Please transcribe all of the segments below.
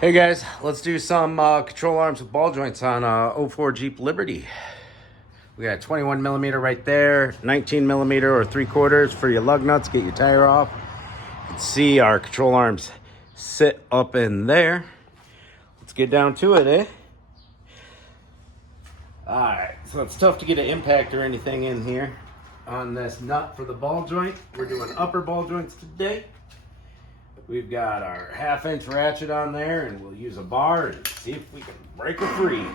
Hey guys, let's do some control arms with ball joints on '04 Jeep Liberty. We got 21 millimeter right there, 19 millimeter or 3/4 for your lug nuts, get your tire off. You can see our control arms sit up in there. Let's get down to it, eh? All right, so it's tough to get an impact or anything in here on this nut for the ball joint. We're doing upper ball joints today. We've got our 1/2 inch ratchet on there, and we'll use a bar and see if we can break her free.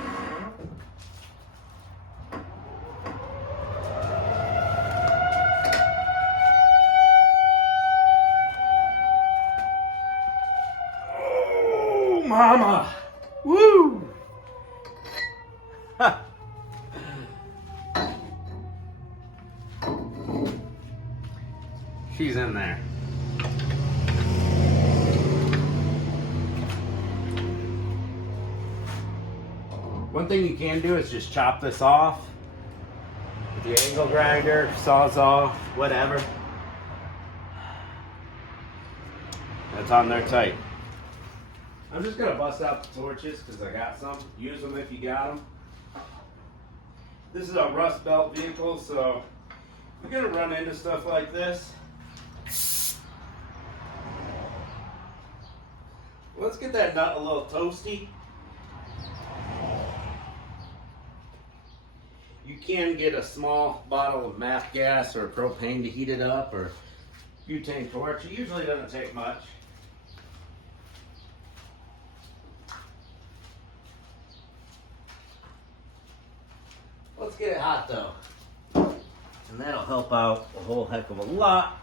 Oh, mama! Woo! Ha! She's in there. One thing you can do is just chop this off with the angle grinder, sawzall, whatever. That's on there tight. I'm just gonna bust out the torches because I got some. Use them if you got them. This is a rust belt vehicle, so you're gonna run into stuff like this. Let's get that nut a little toasty. You can get a small bottle of MAF gas or propane to heat it up, or butane torch. It usually doesn't take much. Let's get it hot though. And that'll help out a whole heck of a lot.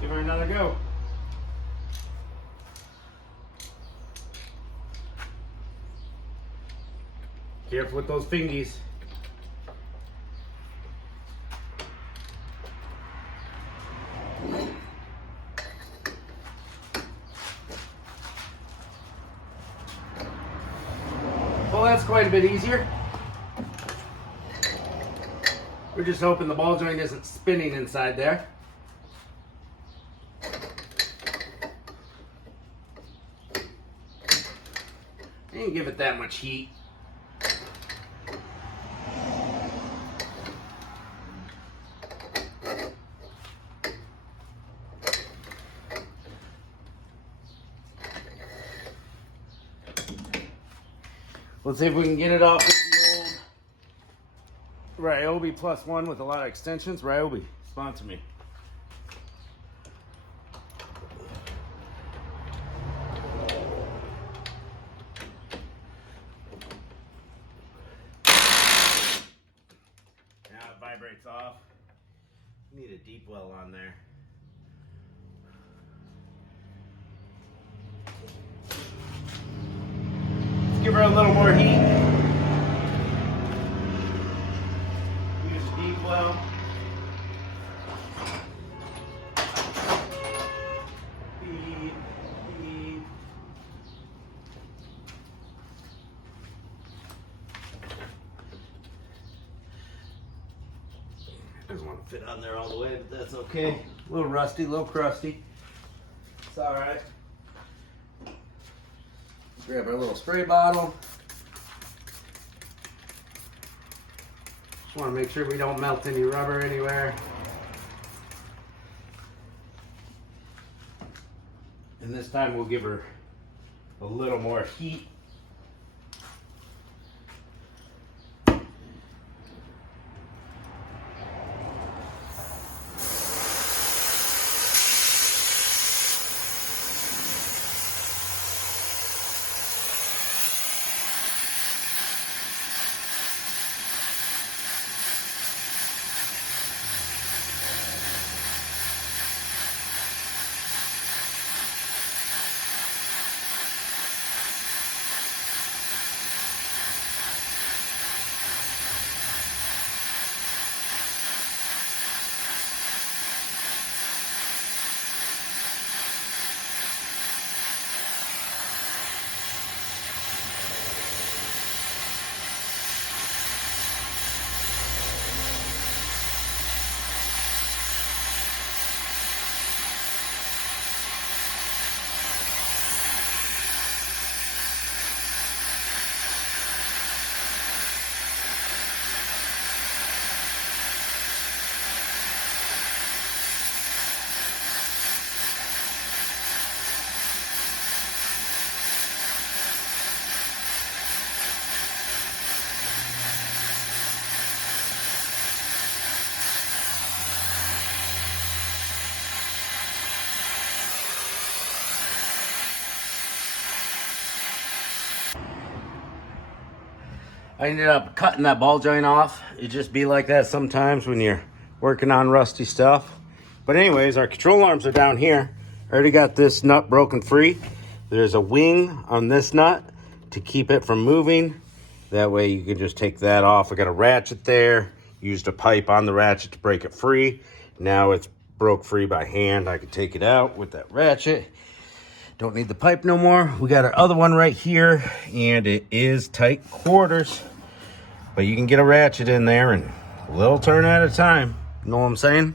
Give her another go. Careful with those fingies. Well, that's quite a bit easier. We're just hoping the ball joint isn't spinning inside there. And give it that much heat. Let's see if we can get it off with the old Ryobi +1 with a lot of extensions. Ryobi, sponsor me. Now it vibrates off. Need a deep well on there. Give her a little more heat. Use a deep well. Heat. Doesn't want to fit on there all the way, but that's okay. A little rusty, a little crusty. It's all right. Grab our little spray bottle. Just want to make sure we don't melt any rubber anywhere. And this time we'll give her a little more heat. I ended up cutting that ball joint off. It just be like that sometimes when you're working on rusty stuff. But anyways, our control arms are down here. I already got this nut broken free. There's a wing on this nut to keep it from moving. That way you can just take that off. I got a ratchet there. Used a pipe on the ratchet to break it free. Now it's broke free by hand. I can take it out with that ratchet. Don't need the pipe no more. We got our other one right here, and it is tight quarters. But you can get a ratchet in there and a little turn at a time. You know what I'm saying?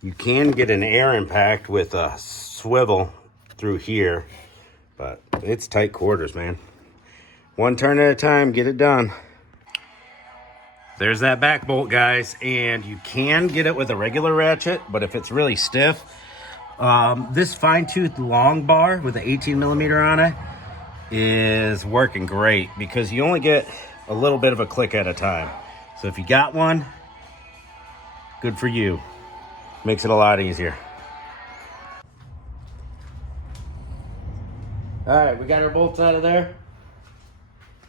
You can get an air impact with a swivel through here, but it's tight quarters, man. One turn at a time, get it done. There's that back bolt, guys, and you can get it with a regular ratchet, but if it's really stiff, this fine-tooth long bar with an 18 millimeter on it is working great because you only get a little bit of a click at a time. So if you got one, good for you. Makes it a lot easier. All right, we got our bolts out of there.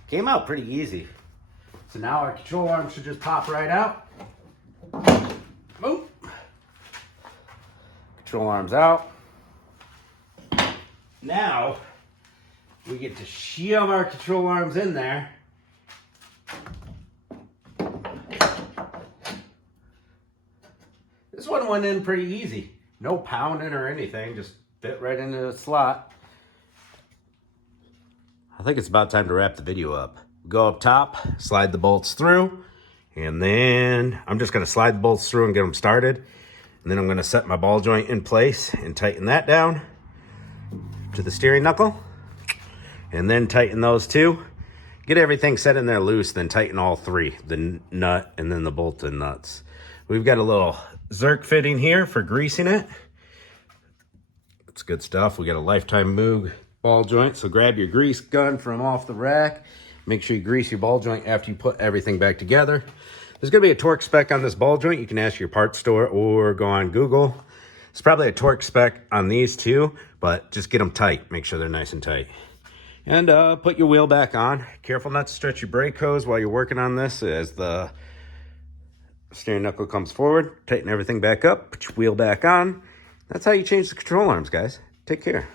Came out pretty easy. So now our control arm should just pop right out. Boom. Control arms out. Now we get to shove our control arms in there. This one went in pretty easy. No pounding or anything, just fit right into the slot. I think it's about time to wrap the video up. Go up top, slide the bolts through, and then I'm just gonna slide the bolts through and get them started. And then I'm gonna set my ball joint in place and tighten that down to the steering knuckle. And then tighten those two. Get everything set in there loose, then tighten all three, the nut and then the bolt and nuts. We've got a little Zerk fitting here for greasing it. It's good stuff. We got a Lifetime Moog ball joint, so grab your grease gun from off the rack. Make sure you grease your ball joint after you put everything back together. There's gonna be a torque spec on this ball joint. You can ask your parts store or go on Google. It's probably a torque spec on these too, but just get them tight. Make sure they're nice and tight. And put your wheel back on. Careful not to stretch your brake hose while you're working on this as the steering knuckle comes forward. Tighten everything back up, put your wheel back on. That's how you change the control arms, guys. Take care.